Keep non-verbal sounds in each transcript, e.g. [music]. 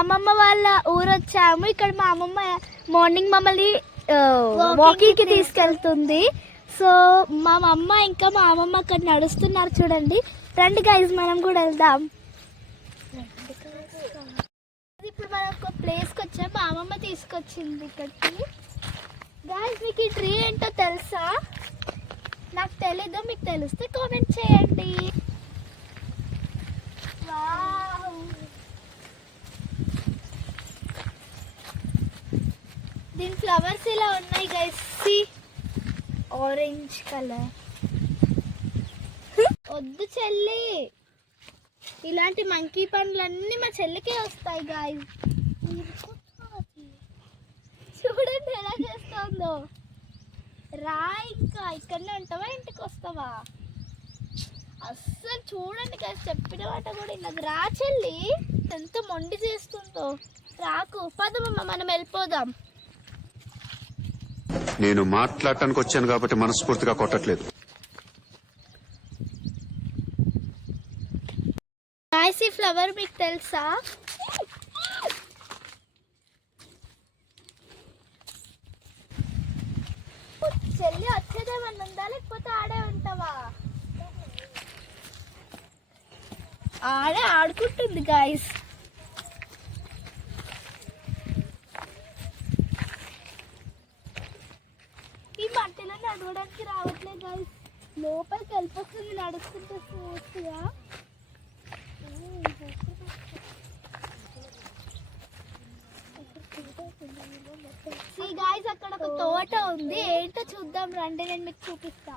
అమ్మమ్మ వాళ్ళ ఊరు వచ్చాము ఇక్కడ మా అమ్మమ్మ మార్నింగ్ మమ్మల్ని వాకింగ్కి తీసుకెళ్తుంది. సో మా అమ్మ ఇంకా మా అమ్మమ్మ అక్కడ నడుస్తున్నారు చూడండి. రండి గైజ్ మనం కూడా వెళ్దాం. ఇప్పుడు మనం ఒక ప్లేస్కి వచ్చాం. మా అమ్మమ్మ తీసుకొచ్చింది ఇక్కడికి. గాయస్ మీకు ఈ ట్రీ ఏంటో తెలుసా? నాకు తెలీదు మీకు తెలిస్తే కామెంట్ చేయండి. దీని ఫ్లవర్స్ ఇలా ఉన్నాయి గైస్ ఆరెంజ్ కలర్ వద్దు చెల్లి. ఇలాంటి మంకీ పండ్లన్నీ మా చెల్లికే వస్తాయి గాయ్ చూడండి ఎలా చేస్తుందో. రా ఇంకా ఇక్కడనే ఉంటావా? ఇంటికి వస్తావా? అస్సలు చూడండి కదా చెప్పిన మాట కూడా ఇన్నది రా చెల్లి. ఎంత మొండి చేస్తుందో. రాకు పదమమ్మ మనం వెళ్ళిపోదాం. నేను మాట్లాడటానికి వచ్చాను కాబట్టి మనస్ఫూర్తిగా కొట్టట్లేదు. రాయసీ ఫ్లవర్ మీకు తెలుసా? చెల్లి వచ్చేదేమన్నా ఉందా? లేకపోతే ఆడే ఉంటావా? ఆడే ఆడుకుంటుంది గాయస్ ఈ మట్టిలో నడవడానికి రావట్లేదు గాయస్ లోపలికి వెళ్ళిపోతుంది నడుస్తుంటే గాయ్స్ [laughs] అక్కడ ఒక తోట ఉంది. ఏంటో చూద్దాం రండి నేను మీకు చూపిస్తా!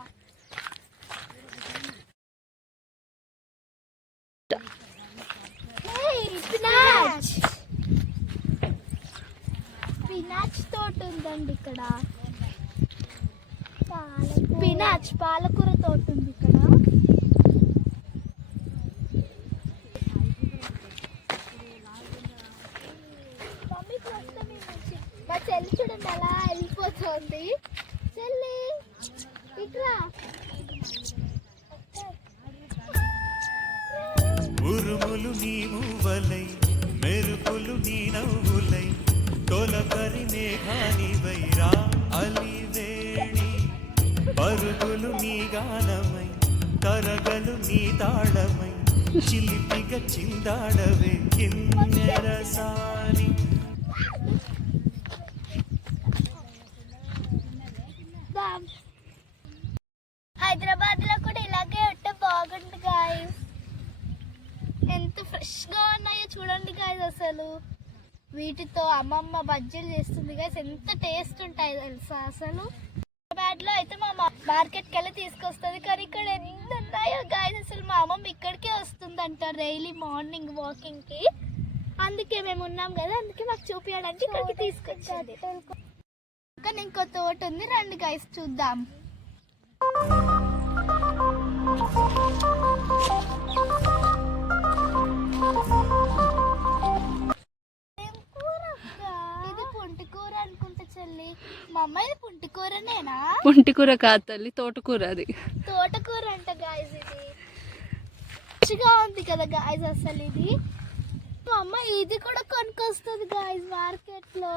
స్పినాచ్ తోట ఉందండి ఇక్కడ. స్పినాచ్ పాలకూర తోట ఉంది ఇక్కడ. మా చెల్లి చూడండి అలా వెళ్ళిపోతుంది. చెల్లి ఇక్కడ ఉరుములు నీ మూవలై మెరుపులు నీ నవ్వులై తొలకరి మేఘాని వైరా అలి. పరుగులు నీ గానమై తరగలు నీ తాళమై చిలిపిగ చిందాడవే కిన్నెరసాని. హైదరాబాద్లో కూడా ఇలాగే ఉంటే బాగుంది గాయస్ ఎంత ఫ్రెష్గా ఉన్నాయో చూడండి గాయస్ అసలు. వీటితో అమ్మమ్మ బజ్జీలు చేస్తుంది గాయస్ ఎంత టేస్ట్ ఉంటాయి తెలుసా అసలు? హైదరాబాద్లో అయితే మా మార్కెట్కి వెళ్ళి తీసుకొస్తుంది. కానీ ఇక్కడ ఎన్ని ఉన్నాయో గాయస్ అసలు మా అమ్మమ్మ ఇక్కడికే వస్తుందంట డైలీ మార్నింగ్ వాకింగ్కి. అందుకే మేము ఉన్నాం కదా అందుకే మాకు చూపించడానికి ఇక్కడికి తీసుకొచ్చింది. కానీ ఇంకో తోట ఉంది. రండి గైస్ చూద్దాం. మా అమ్మ ఇది పుంటి కూరనేనా పుంటి కూర కాదు తల్లి తోటకూర అది. తోటకూర అంట గాయస్ ఇది. మంచిగా ఉంది కదా గాయస్ అసలు ఇది. మా అమ్మ ఇది కూడా కొనుక్కొస్తుంది గాయస్ మార్కెట్లో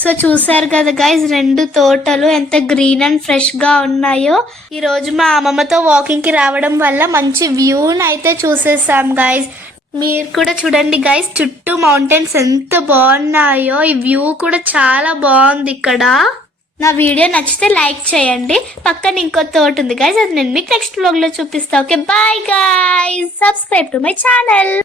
సో చూసారు కదా గైస్ రెండు తోటలు ఎంత గ్రీన్ అండ్ ఫ్రెష్గా ఉన్నాయో. ఈ రోజు మా అమ్మమ్మతో వాకింగ్కి రావడం వల్ల మంచి వ్యూని అయితే చూసేసాం గైస్ మీరు కూడా చూడండి గైస్ చుట్టూ మౌంటైన్స్ ఎంత బాగున్నాయో ఈ వ్యూ కూడా చాలా బాగుంది ఇక్కడ. నా వీడియో నచ్చితే లైక్ చేయండి. పక్కన ఇంకో తోట ఉంది గైస్ అది నేను మీకు నెక్స్ట్ వ్లాగ్లో చూపిస్తా. Okay bye guys subscribe to my channel